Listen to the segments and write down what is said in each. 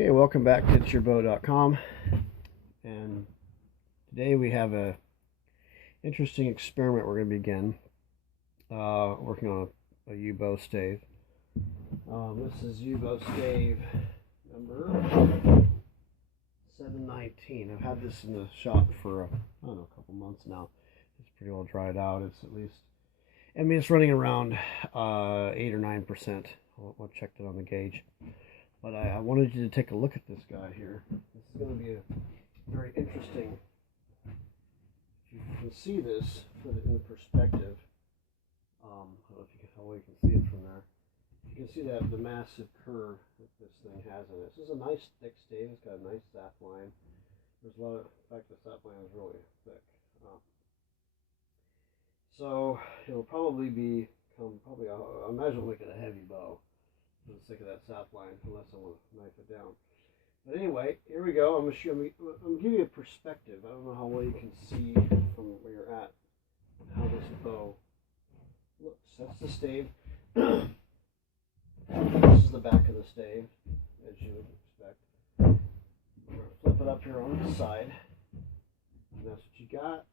Okay, welcome back to itsyourbow.com, and today we have a interesting experiment we're going to begin working on a Bowstave. This is Bowstave number 719. I've had this in the shop for I don't know, a couple months now. It's pretty well dried out. It's at least, I mean, it's running around 8 or 9%. I checked it on the gauge. But I wanted you to take a look at this guy here. This is going to be a very interesting. If you can see this, put it in perspective. I don't know if you can, how well you can see it from there. You can see that the massive curve that this thing has in it. This is a nice thick stave. It's got a nice sap line. There's a lot of, in fact, the sap line is really thick. So it'll probably become I imagine it'll make it a heavy bow. For the sake of that sap line, unless I want to knife it down. But anyway, here we go. I'm going to give you a perspective. I don't know how well you can see from where you're at how this bow looks. That's the stave. This is the back of the stave, as you would expect. We're going to flip it up here on the side, and that's what you got.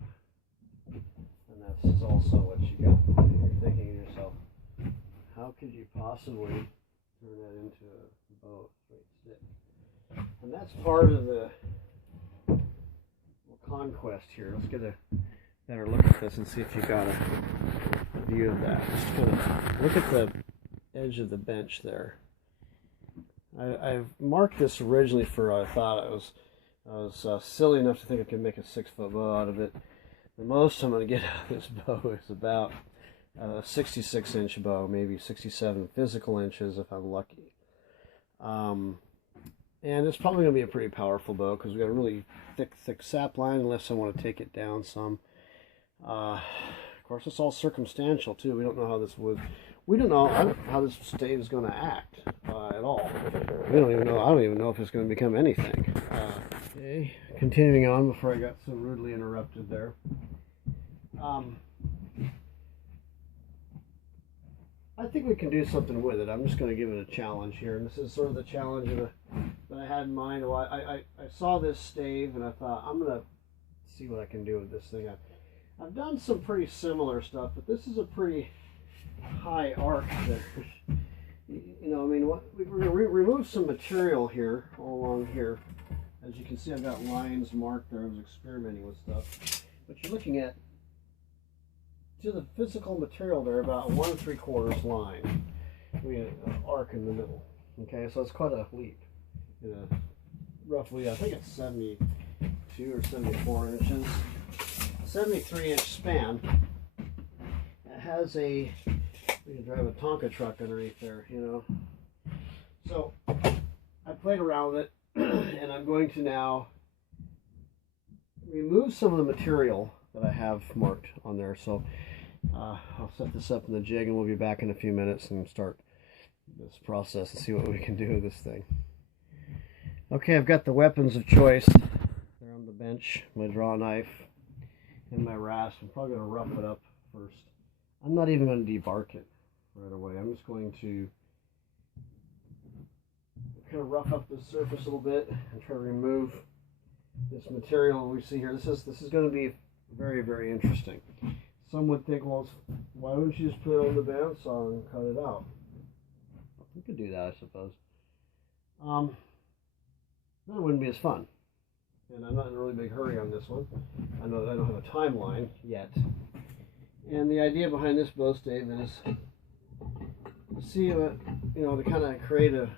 And that's also what you got. And you're thinking to yourself, how could you possibly turn that into a bow straight stick? And that's part of the conquest here. Let's get a better look at this and see if you got a view of that. Just kind of look at the edge of the bench there. I've marked this originally for I thought I was silly enough to think I could make a 6-foot bow out of it. The most I'm going to get out of this bow is about a 66-inch bow, maybe 67 physical inches if I'm lucky. And it's probably going to be a pretty powerful bow because we've got a really thick sap line unless I want to take it down some. Of course, it's all circumstantial too. We don't know how this would. We don't know how this stave is going to act at all. We don't even know. I don't even know if it's going to become anything. Okay, continuing on before I got so rudely interrupted there. I think we can do something with it. I'm just going to give it a challenge here. And this is sort of the challenge that I had in mind. Well, I saw this stave and I thought, I'm going to see what I can do with this thing. I've done some pretty similar stuff, but this is a pretty high arc there. You know, I mean, we're going to remove some material here, all along here. As you can see, I've got lines marked there. I was experimenting with stuff. But you're looking at, to the physical material there, about 1 3/4 line. We have an arc in the middle. Okay, so it's quite a leap. In a roughly, I think it's 72 or 74 inches, 73-inch span. It has a, you can drive a Tonka truck underneath there, you know. So I played around with it, and I'm going to now remove some of the material that I have marked on there. So I'll set this up in the jig and we'll be back in a few minutes and start this process and see what we can do with this thing. Okay, I've got the weapons of choice. They're on the bench, my draw knife and my rasp. I'm probably going to rough it up first. I'm not even going to debark it right away. I'm just going to kind of rough up the surface a little bit and try to remove this material we see here. This is going to be very, very interesting. Some would think, well, why wouldn't you just put it on the bandsaw and cut it out? You could do that, I suppose. Then it wouldn't be as fun. And I'm not in a really big hurry on this one. I know that I don't have a timeline yet. And the idea behind this Bowstave is to see, you know, to kind of create an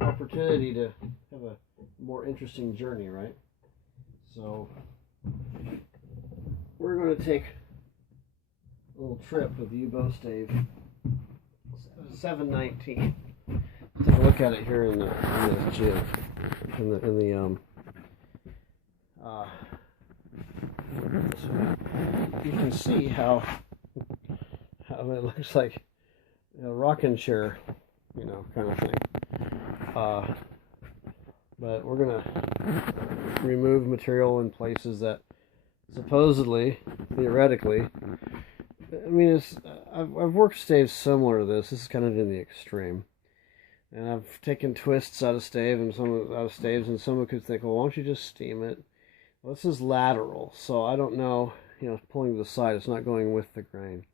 opportunity to have a more interesting journey, right? So we're going to take a little trip with the Bowstave 719. Let's take a look at it here in the jig, you can see how it looks like a rocking chair, you know, kind of thing. But we're going to remove material in places that supposedly, theoretically, I mean, I've worked staves similar to this. This is kind of in the extreme. And I've taken twists out of stave and some out of staves, and someone could think, well, why don't you just steam it? Well, this is lateral, so I don't know, pulling to the side, it's not going with the grain.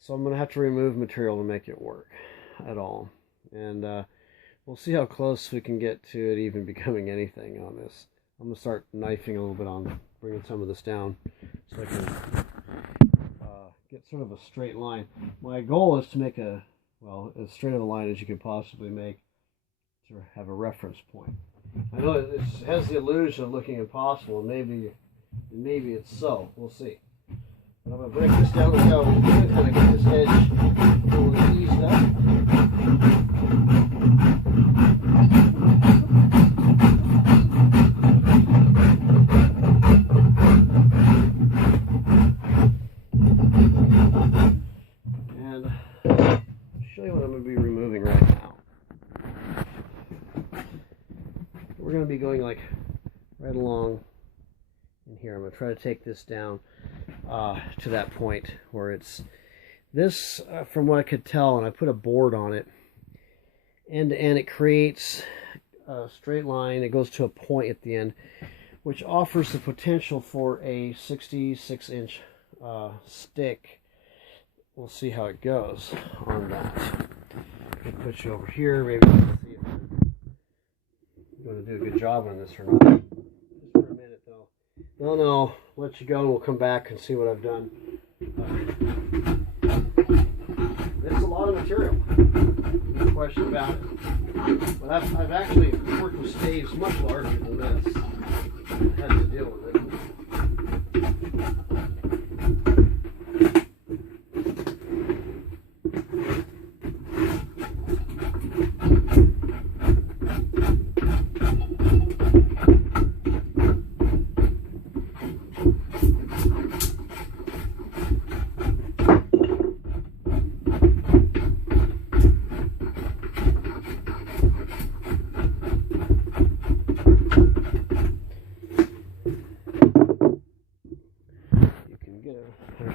So I'm going to have to remove material to make it work at all. And we'll see how close we can get to it even becoming anything on this. I'm going to start knifing a little bit on bringing some of this down so I can get sort of a straight line. My goal is to make as straight of a line as you could possibly make to have a reference point. I know it has the illusion of looking impossible. Maybe it's so. We'll see. But I'm going to break this down and go. I'm going to kind of get this edge a little eased up. And I'll show you what I'm going to be removing right now. We're going to be going like right along in here. I'm going to try to take this down to that point where it's this, from what I could tell, and I put a board on it, end to end it creates a straight line. It goes to a point at the end, which offers the potential for a 66-inch stick. We'll see how it goes on that. I'll put you over here, maybe see if I'm going to do a good job on this or not. Just for a minute though. No, let you go and we'll come back and see what I've done. It's a lot of material, no question about it. But I've actually worked with staves much larger than this. I had to deal with it.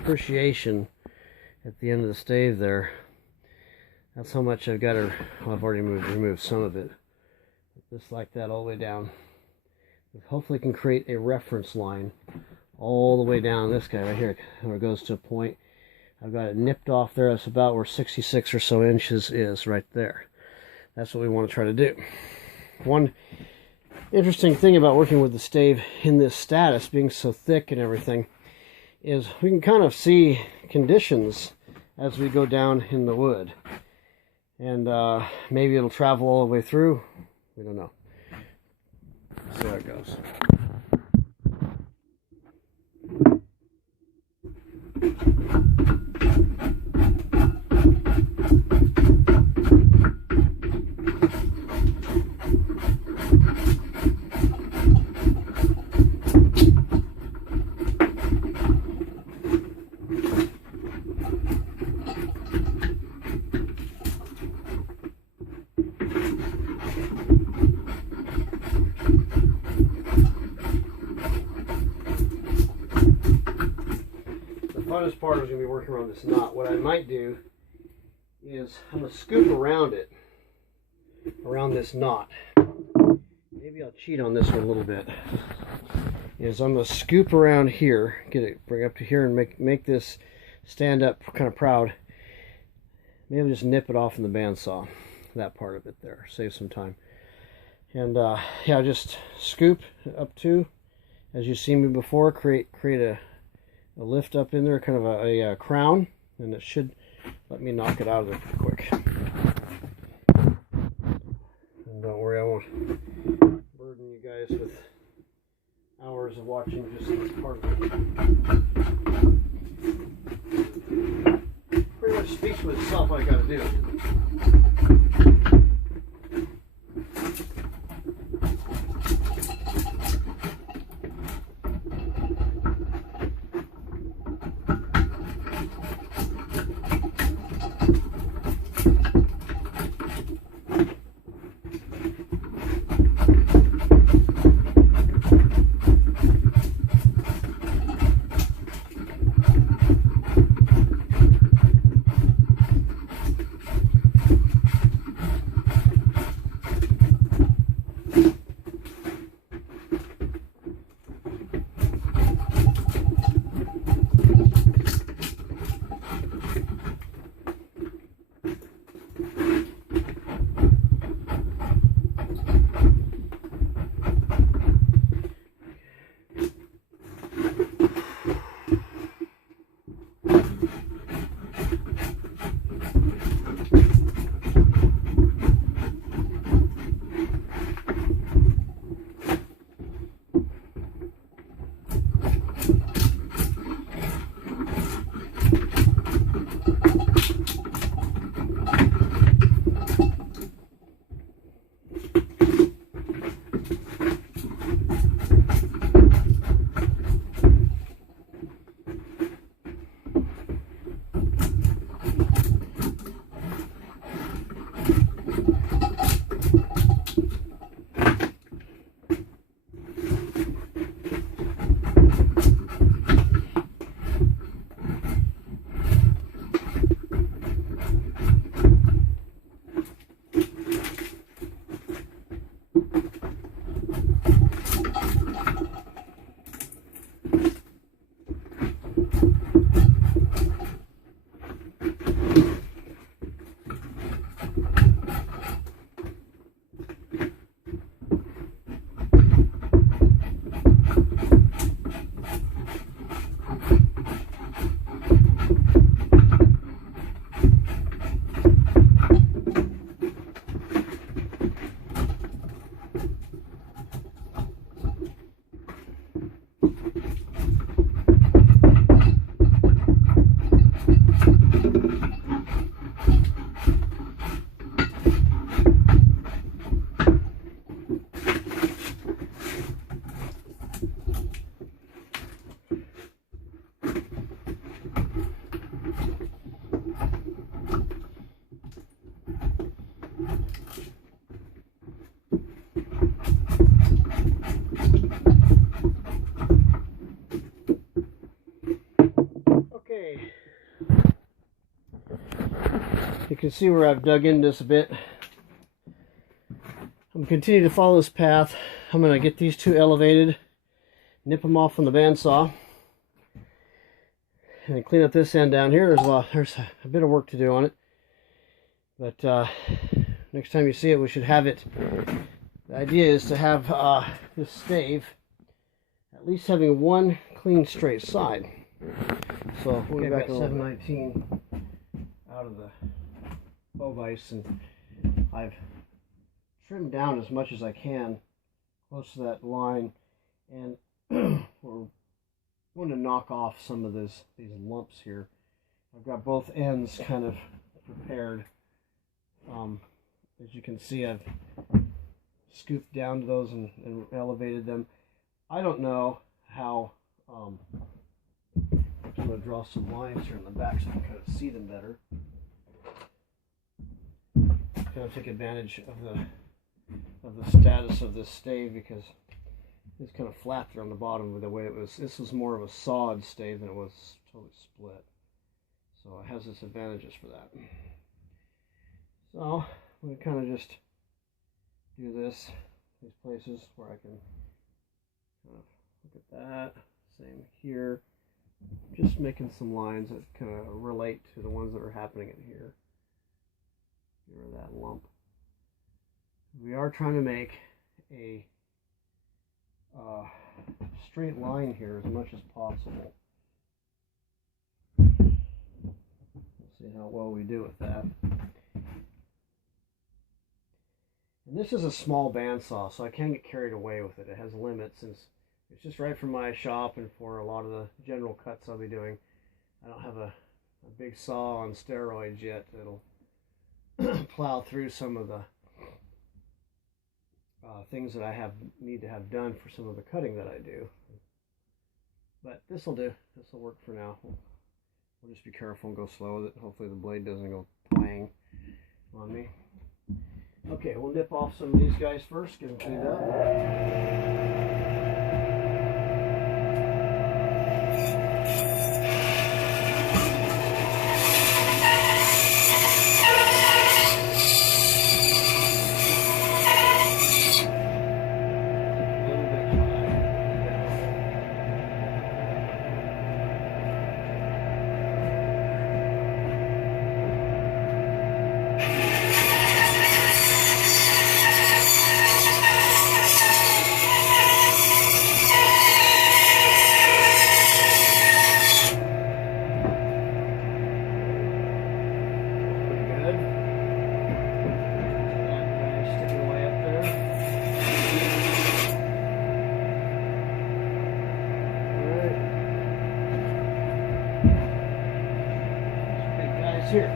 Appreciation at the end of the stave there. That's how much I've got to, well, I've already removed some of it, just like that all the way down. Hopefully can create a reference line all the way down this guy right here where it goes to a point. I've got it nipped off there. That's about where 66 or so inches is right there. That's what we want to try to do. One interesting thing about working with the stave in this status, being so thick and everything, is we can kind of see conditions as we go down in the wood. And maybe it'll travel all the way through. We don't know. See how it goes. Funnest part is going to be working around this knot. What I might do is I'm going to scoop around it, around this knot. Maybe I'll cheat on this one a little bit. Is I'm going to scoop around here, get it, bring it up to here, and make this stand up kind of proud. Maybe I'll just nip it off in the bandsaw, that part of it there, save some time. And yeah, just scoop up to, as you've seen me before, create a lift up in there, kind of a crown, and it should let me knock it out of there pretty quick. And don't worry, I won't burden you guys with hours of watching just this part of it. Pretty much speaks for itself what I got to do. You can see where I've dug into this a bit. I'm going to continue to follow this path. I'm going to get these two elevated, nip them off on the bandsaw, and clean up this end down here. There's a bit of work to do on it, but next time you see it, we should have it. The idea is to have this stave at least having one clean straight side. So we'll get back 719 out of the bow vise, and I've trimmed down as much as I can close to that line, and we're going to knock off some of these lumps here. I've got both ends kind of prepared. As you can see, I've scooped down to those and elevated them. I don't know how, I'm going to draw some lines here in the back so I can kind of see them better. Kind of take advantage of the status of this stave, because it's kind of flat there on the bottom with the way it was. This was more of a sawed stave than it was totally split. So it has its advantages for that. So I'm going to kind of just do these places where I can kind of look at that. Same here. Just making some lines that kind of relate to the ones that are happening in here. Get rid of that lump. We are trying to make a straight line here as much as possible. We'll see how well we do with that. And this is a small bandsaw, so I can't get carried away with it. It has limits, since it's just right for my shop and for a lot of the general cuts I'll be doing. I don't have a big saw on steroids yet that'll plow through some of the things that I need to have done for some of the cutting that I do. But this will do. This will work for now. We'll just be careful and go slow with it. Hopefully the blade doesn't go twang on me. Okay, we'll nip off some of these guys first, get them cleaned up. Here.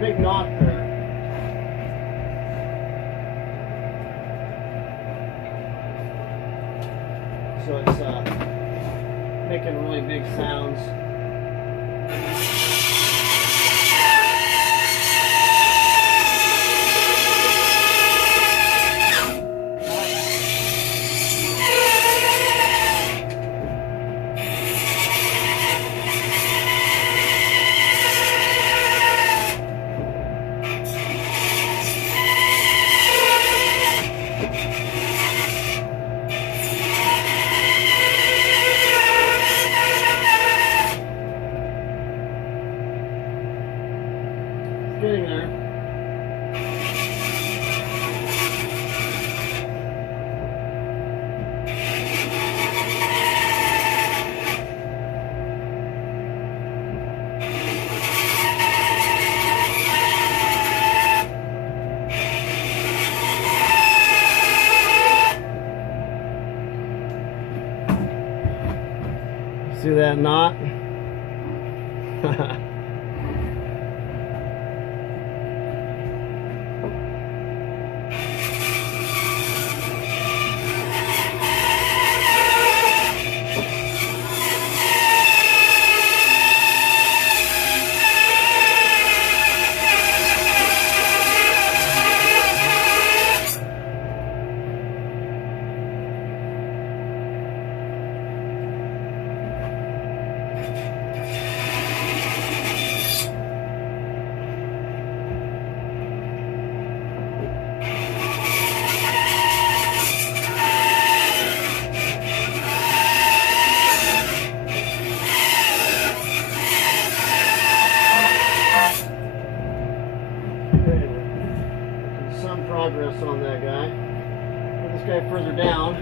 Big knot there. So it's making really big sounds. See that knot? Some progress on that guy. Put this guy further down.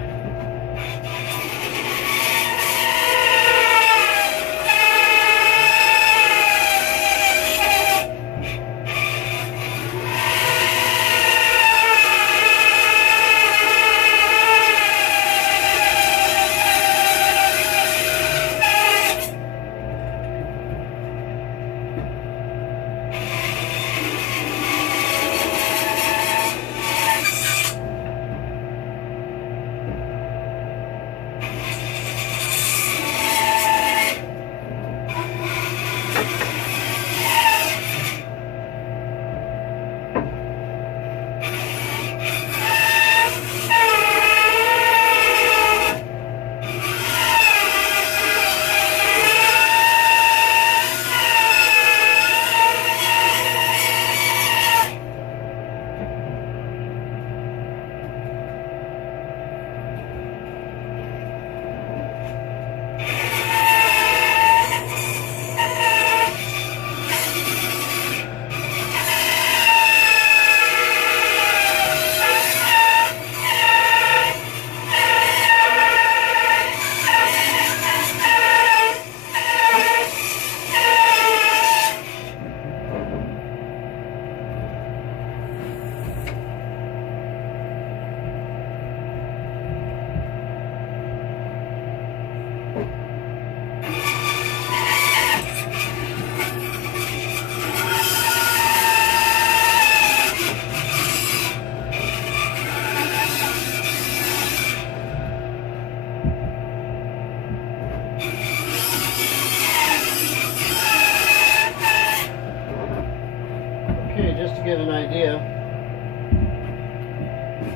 Just to get an idea,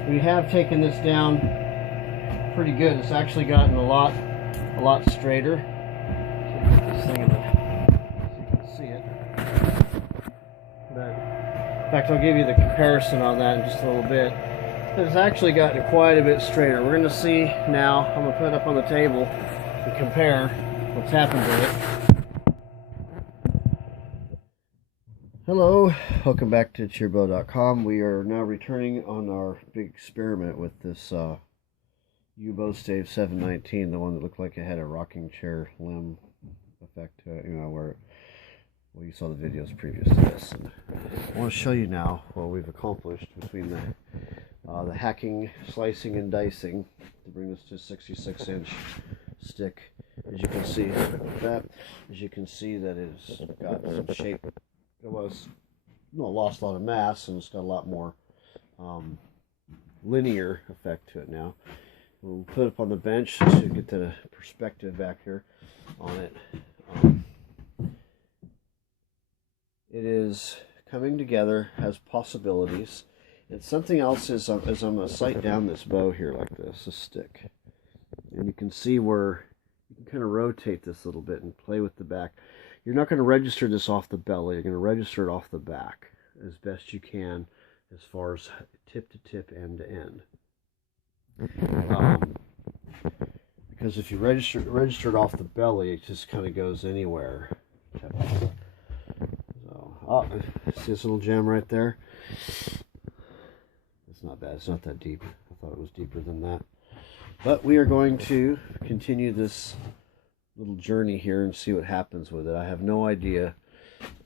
we have taken this down pretty good. It's actually gotten a lot straighter. Put this thing in the, so you can see it. But in fact, I'll give you the comparison on that in just a little bit. But it's actually gotten quite a bit straighter. We're going to see now. I'm going to put it up on the table and compare what's happened to it. Hello, welcome back to cheerbow.com. We are now returning on our big experiment with this Bowstave 719, the one that looked like it had a rocking chair limb effect to it, you know, where, well, you saw the videos previous to this. And I want to show you now what we've accomplished between the hacking, slicing, and dicing to bring this to a 66-inch stick. As you can see, that it's got some shape. It was, lost a lot of mass, and it's got a lot more linear effect to it now. We'll put it up on the bench to get the perspective back here on it. It is coming together, has possibilities. And something else is I'm going to sight down this bow here like this stick. And you can see where you can kind of rotate this a little bit and play with the back. You're not going to register this off the belly. You're going to register it off the back as best you can, as far as tip to tip, end to end. Because if you register it off the belly, it just kind of goes anywhere. So, oh, see this little gem right there? It's not bad. It's not that deep. I thought it was deeper than that. But we are going to continue this little journey here and see what happens with it. I have no idea.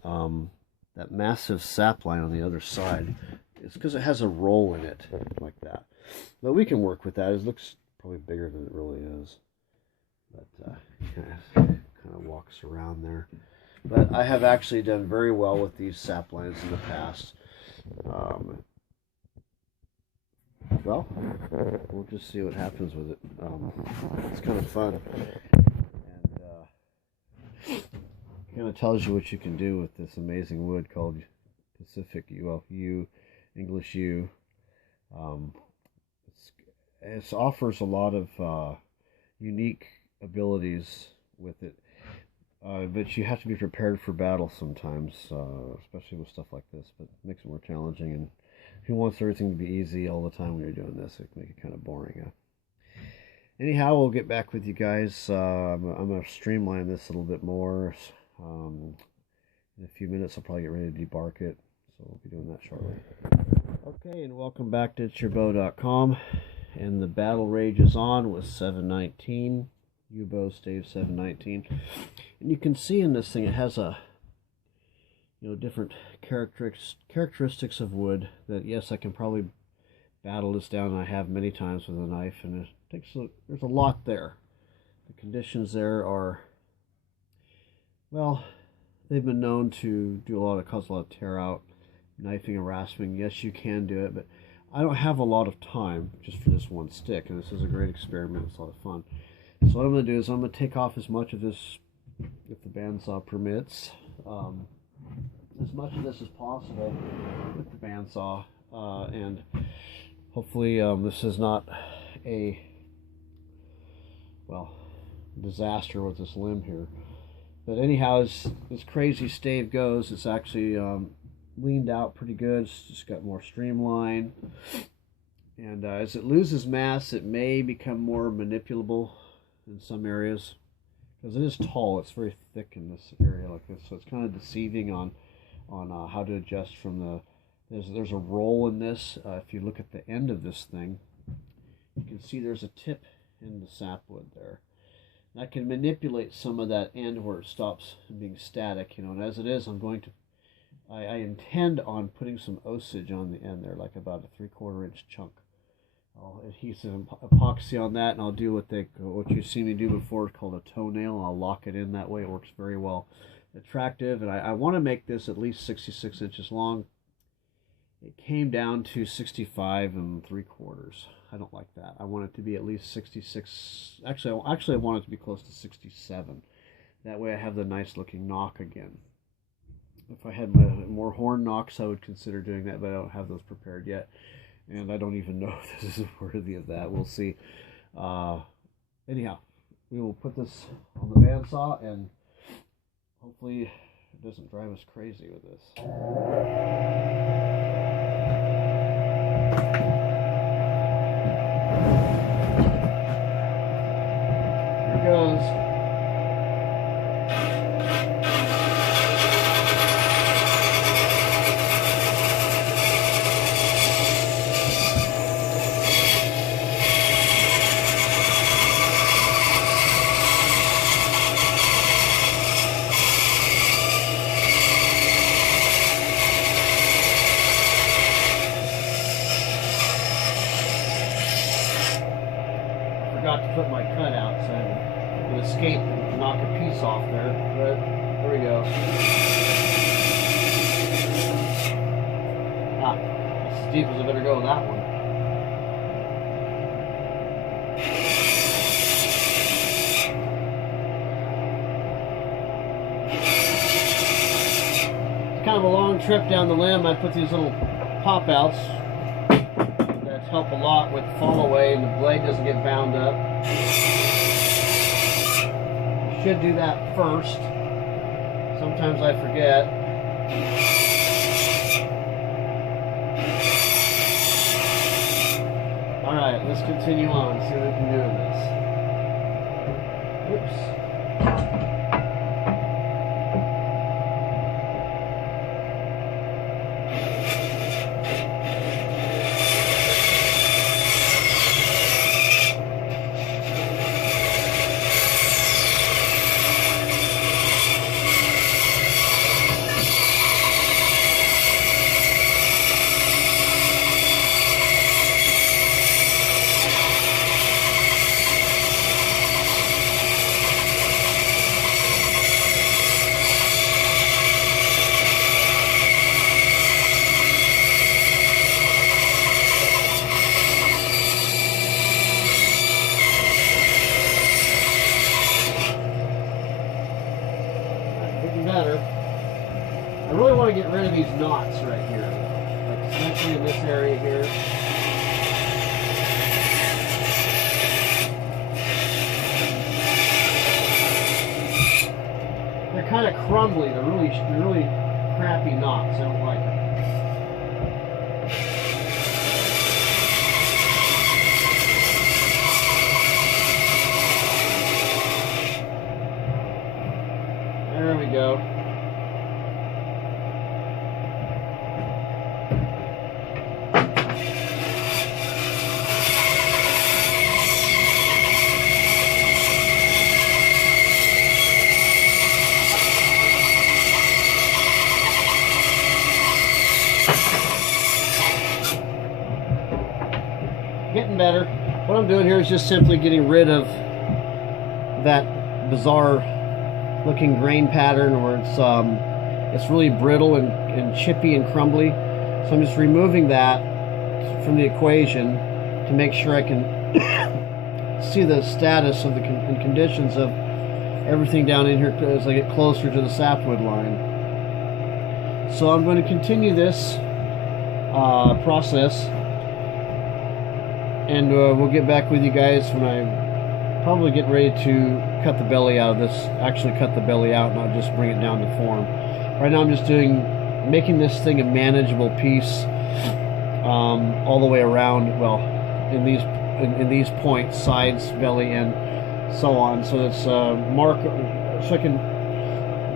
That massive sap line on the other side, it's because it has a roll in it like that. But we can work with that. It looks probably bigger than it really is. but kind of walks around there. But I have actually done very well with these sap lines in the past. Well, we'll just see what happens with it. It's kind of fun, and kind of tells you what you can do with this amazing wood called Pacific U, English U. It offers a lot of unique abilities with it, but you have to be prepared for battle sometimes, especially with stuff like this. But it makes it more challenging, and who wants everything to be easy all the time when you're doing this? It can make it kind of boring. Anyhow, we'll get back with you guys. I'm going to streamline this a little bit more. In a few minutes, I'll probably get ready to debark it, so we'll be doing that shortly. Okay, and welcome back to itsyourbow.com. And the battle rage is on with 719, Bowstave 719. And you can see in this thing it has a different characteristics of wood that, yes, I can probably battle this down, and I have many times with a knife, and there's a lot there. The conditions there are, well, they've been known to cause a lot of tear out, knifing and rasping. Yes, you can do it, but I don't have a lot of time just for this one stick, and this is a great experiment. It's a lot of fun. So what I'm going to do is I'm going to take off as much of this, if the bandsaw permits, as much of this as possible with the bandsaw, and hopefully this is not a, well, disaster with this limb here. But anyhow, as this crazy stave goes, it's actually leaned out pretty good. It's just got more streamline, and as it loses mass, it may become more manipulable in some areas, because it is tall. It's very thick in this area like this, so it's kind of deceiving on how to adjust from the, there's a roll in this. If you look at the end of this thing, you can see there's a tip in the sapwood there. And I can manipulate some of that end where it stops being static, and as it is, I intend on putting some osage on the end there, like about a 3/4 inch chunk. I'll adhesive epoxy on that, and I'll do what you've seen me do before, called a toenail. I'll lock it in that way. It works very well. Attractive, and I want to make this at least 66 inches long. It came down to 65 3/4. I don't like that. I want it to be at least 66. Actually, I want it to be close to 67. That way I have the nice looking knock again. If I had more horn knocks, I would consider doing that, but I don't have those prepared yet. And I don't even know if this is worthy of that. We'll see. Anyhow, we will put this on the bandsaw, and hopefully it doesn't drive us crazy with this. Here it goes. Forgot to put my cut out, so I would escape and knock a piece off there. But there we go. That's as deep as I better go with that one. It's kind of a long trip down the limb. I put these little pop outs. Help a lot with fall away, and the blade doesn't get bound up. You should do that first. Sometimes I forget. Alright, let's continue on, see what we can do with this. Oops. these knots right here, like especially in this area here. They're kind of crumbly. They're really crappy knots. I don't like it. There we go. Getting better. What I'm doing here is just simply getting rid of that bizarre looking grain pattern where it's really brittle and chippy and crumbly. So I'm just removing that from the equation to make sure I can see the status of the conditions of everything down in here as I get closer to the sapwood line. So I'm going to continue this process, and we'll get back with you guys when I probably get ready to cut the belly out of this, actually cut the belly out, not just bring it down to form. Right now I'm just making this thing a manageable piece all the way around, well, in these points, sides, belly, and so on, so it's so I can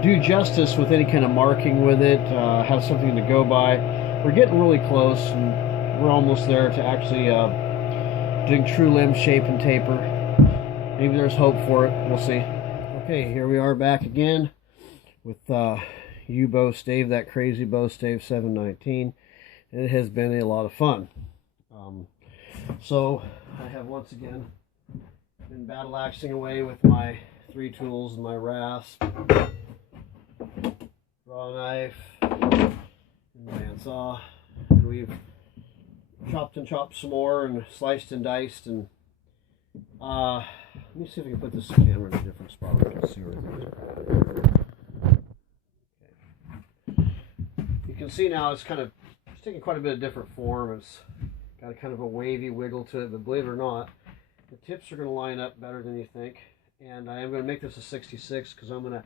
do justice with any kind of marking with it, have something to go by. We're getting really close, and we're almost there to actually doing true limb shape and taper. Maybe there's hope for it. We'll see. Okay, here we are back again with Bowstave, that crazy Bowstave 719. And it has been a lot of fun. So I have once again been battle axing away with my 3 tools and my rasp, draw knife, and bandsaw. And we've chopped and chopped some more and sliced and diced, and let me see if I can put this camera in a different spot where I can see where it is. Okay. You can see now it's taking quite a bit of different form. It's got a kind of a wavy wiggle to it, but believe it or not, the tips are going to line up better than you think. And I am going to make this a 66 because I'm going to,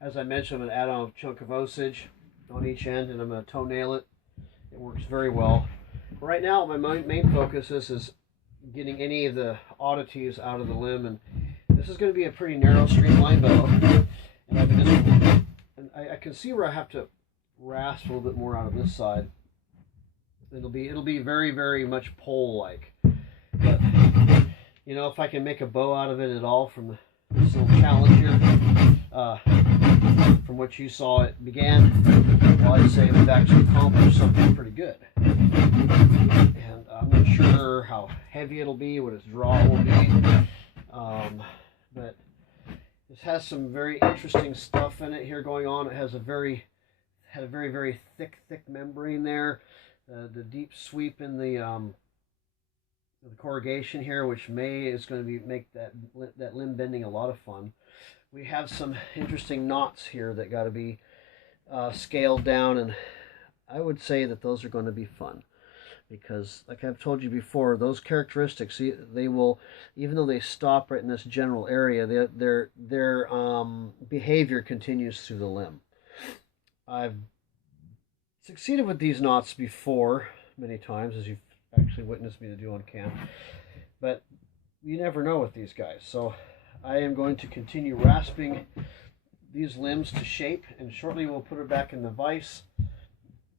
as I mentioned, I'm going to add on a chunk of osage on each end, and I'm going to toenail it. It works very well. Right now, my main focus is getting any of the oddities out of the limb, and this is going to be a pretty narrow streamline bow. And I can see where I have to rasp a little bit more out of this side. It'll be very, very much pole-like. But you know, if I can make a bow out of it at all from this little challenge here, from what you saw it began, well, I'd say we've actually accomplished something pretty good. And I'm not sure how heavy it'll be, what its draw will be, but this has some very interesting stuff in it here going on. It has a very thick membrane there. The deep sweep in the corrugation here, which is going to make that limb bending a lot of fun. We have some interesting knots here that got to be scaled down, and I would say that those are going to be fun because, like I've told you before, those characteristics, they will, even though they stop right in this general area, their behavior continues through the limb. I've succeeded with these knots before many times, as you've actually witnessed me to do on cam, but you never know with these guys. So I am going to continue rasping these limbs to shape, and shortly we'll put it back in the vise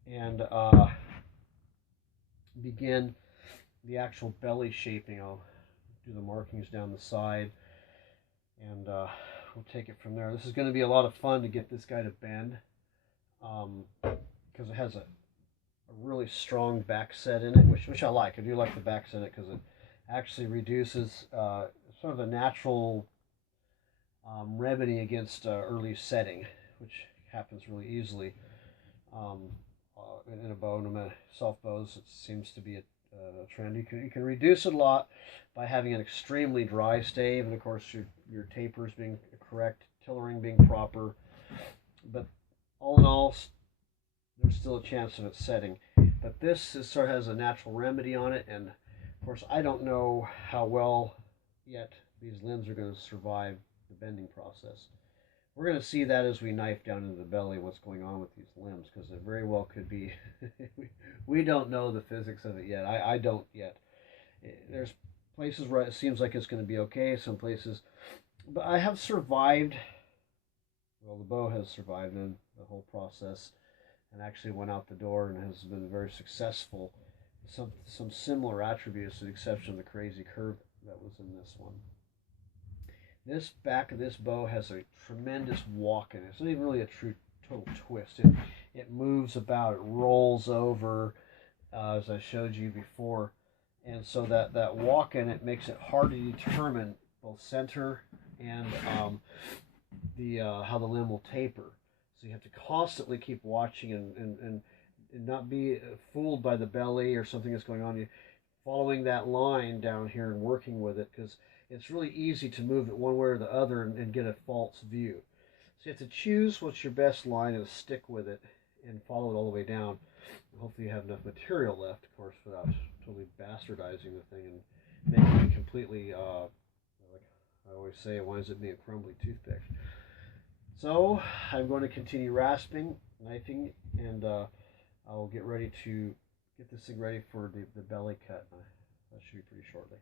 and begin the actual belly shaping. I'll do the markings down the side, and we'll take it from there. This is going to be a lot of fun to get this guy to bend, because it has a really strong back set in it, which I like. I do like the back set in it because it actually reduces sort of a natural remedy against early setting, which happens really easily in a bow. No matter soft bows, it seems to be a trend. You can reduce it a lot by having an extremely dry stave, and of course your tapers being correct, tillering being proper. But all in all, there's still a chance of it setting. But this is, sort of has a natural remedy on it, and of course I don't know how well yet these limbs are going to survive the bending process. We're going to see that as we knife down into the belly what's going on with these limbs, because it very well could be we don't know the physics of it yet. I don't yet. There's places where it seems like it's going to be okay, some places, but I have survived. Well, the bow has survived in the whole process and actually went out the door and has been very successful. Some similar attributes, with the exception of the crazy curve that was in this one. This back of this bow has a tremendous walk in it. It's not even really a true total twist. It moves about, it rolls over, as I showed you before. And so that walk in it makes it hard to determine both center and the how the limb will taper. So you have to constantly keep watching and not be fooled by the belly or something that's going on. You following that line down here and working with it, because it's really easy to move it one way or the other and get a false view. So you have to choose what's your best line and stick with it and follow it all the way down. And hopefully you have enough material left, of course, without totally bastardizing the thing and making it completely, like I always say, it winds up being a crumbly toothpick. So I'm going to continue rasping, knifing, and I'll get ready to get this thing ready for the belly cut. That should be pretty shortly.